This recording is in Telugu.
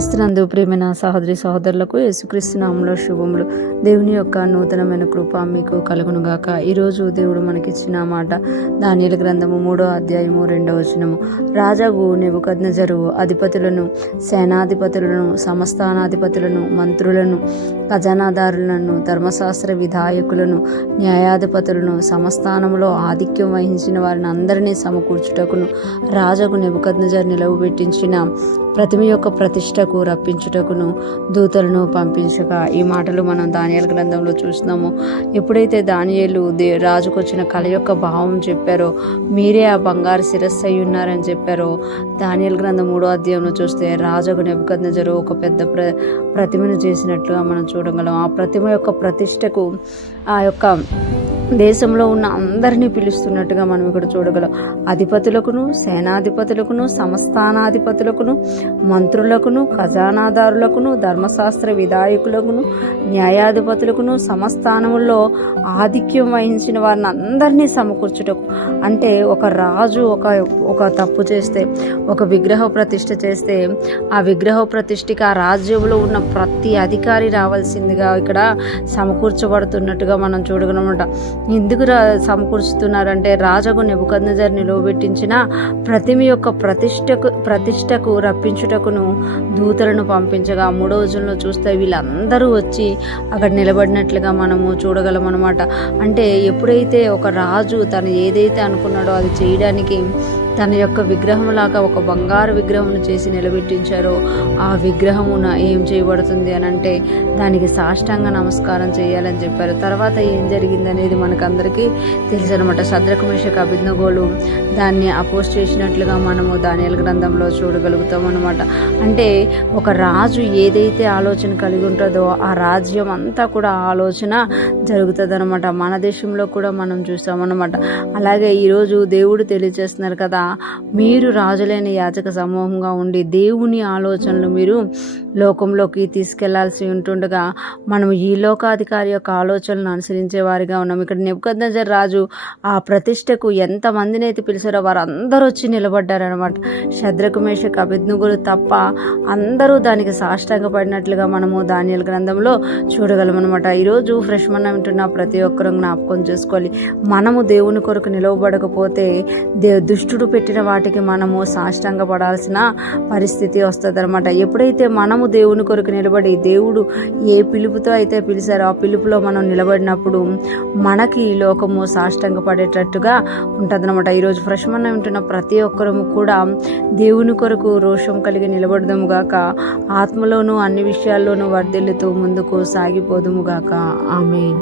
క్రీస్తునందు ప్రియమైన సహోదరి సహోదరులకు యేసుక్రీస్తు నామములో శుభములు. దేవుని యొక్క నూతనమైన కృప మీకు కలుగునుగాక. ఈరోజు దేవుడు మనకిచ్చిన మాట దానియేలు గ్రంథము 3వ అధ్యాయము 2వ వచనము. రాజాగు నెబుకద్నెజరు అధిపతులను, సేనాధిపతులను, సంస్థానాధిపతులను, మంత్రులను, ఖజానాదారులను, ధర్మశాస్త్ర విధాయకులను, న్యాయాధిపతులను, సంస్థానములో ఆధిక్యం వహించిన వారిని అందరినీ సమకూర్చుటకును రాజాగు నెబుకద్నెజరు నిలవబెట్టించిన ప్రతిమ యొక్క ప్రతిష్టకు రప్పించుటకును దూతలను పంపించగా. ఈ మాటలు మనం దానియేలు గ్రంథంలో చూస్తున్నాము. ఎప్పుడైతే దానియేలు రాజుకు వచ్చిన కళ యొక్క భావం చెప్పారో, మీరే ఆ బంగారు శిరస్సు అయి ఉన్నారని చెప్పారో, దానియేలు గ్రంథం 3వ అధ్యాయంలో చూస్తే రాజుకు నెబుకద్నెజరు ఒక పెద్ద ప్రతిమను చేసినట్లుగా మనం చూడగలం. ఆ ప్రతిమ యొక్క ప్రతిష్టకు ఆ యొక్క దేశంలో ఉన్న అందరినీ పిలుస్తున్నట్టుగా మనం ఇక్కడ చూడగలం. అధిపతులకును, సేనాధిపతులకును, సంస్థానాధిపతులకును, మంత్రులకును, ఖజానాదారులకును, ధర్మశాస్త్ర విధాయకులకును, న్యాయాధిపతులకును, సంస్థానముల్లో ఆధిక్యం వహించిన వారిని అందరినీ సమకూర్చుటకు. అంటే ఒక రాజు ఒక తప్పు చేస్తే, ఒక విగ్రహ ప్రతిష్ఠ చేస్తే, ఆ విగ్రహ ప్రతిష్ఠకి ఆ రాజ్యంలో ఉన్న ప్రతి అధికారి రావాల్సిందిగా ఇక్కడ సమకూర్చబడుతున్నట్టుగా మనం చూడగలమట. ఎందుకు సమకూర్చుతున్నారంటే రాజుకు నెబుకద్నెజరు నిలువబెట్టించిన ప్రతిమ యొక్క ప్రతిష్టకు రప్పించుటకును దూతలను పంపించగా. 3వ వచనంలో చూస్తే వీళ్ళందరూ వచ్చి అక్కడ నిలబడినట్లుగా మనము చూడగలం అన్నమాట. అంటే ఎప్పుడైతే ఒక రాజు తను ఏదైతే అనుకున్నాడో అది చేయడానికి తన యొక్క విగ్రహంలాగా ఒక బంగారు విగ్రహమును చేసి నిలబెట్టించారో, ఆ విగ్రహమున ఏం చేయబడుతుంది అని అంటే దానికి సాష్టాంగ నమస్కారం చేయాలని చెప్పారు. తర్వాత ఏం జరిగిందనేది మనకందరికీ తెలుసు అనమాట. శద్రకు మేషకు అబేద్నెగోలు దాన్ని అపోజ్ చేసినట్లుగా మనము దానియేలు గ్రంథంలో చూడగలుగుతాం అనమాట. అంటే ఒక రాజు ఏదైతే ఆలోచన కలిగి ఉంటుందో ఆ రాజ్యం అంతా కూడా ఆలోచన జరుగుతుంది అనమాట. మన దేశంలో కూడా మనం చూస్తామన్నమాట. అలాగే ఈరోజు దేవుడు తెలియజేస్తున్నారు కదా, మీరు రాజులైన యాజక సమూహంగా ఉండి దేవుని ఆలోచనలు మీరు లోకంలోకి తీసుకెళ్లాల్సి ఉంటుండగా మనం ఈ లోకాధికారి యొక్క ఆలోచనలను అనుసరించే వారిగా ఉన్నాం. ఇక్కడ నెబుకద్నెజరు రాజు ఆ ప్రతిష్టకు ఎంతమందిని అయితే పిలిచారో వారందరూ వచ్చి నిలబడ్డారనమాట. శద్రకు మేషకు అబేద్నెగోలు తప్ప అందరూ దానికి సాష్టాంగపడినట్లుగా మనము దానియేలు గ్రంథంలో చూడగలం అనమాట. ఈరోజు ఫ్రెష్ మన్నా వింటున్న ప్రతి ఒక్కరూ జ్ఞాపకం చేసుకోవాలి. మనము దేవుని కొరకు నిలవబడకపోతే దుష్టుడు పెట్టిన వాటికి మనము సాష్టాంగపడాల్సిన పరిస్థితి వస్తుంది అనమాట. ఎప్పుడైతే మనము దేవుని కొరకు నిలబడి దేవుడు ఏ పిలుపుతో అయితే పిలిచారో ఆ పిలుపులో మనం నిలబడినప్పుడు మనకి ఈ లోకము సాష్టాంగపడేటట్టుగా ఉంటుంది అనమాట. ఈరోజు ఫ్రెష్ మన్నా వింటున్న ప్రతి ఒక్కరము కూడా దేవుని కొరకు రోషం కలిగి నిలబడదాము గాక. ఆత్మలోను అన్ని విషయాల్లోనూ వర్ధిల్లుతూ ముందుకు సాగిపోదుము గాక. ఆమేన్.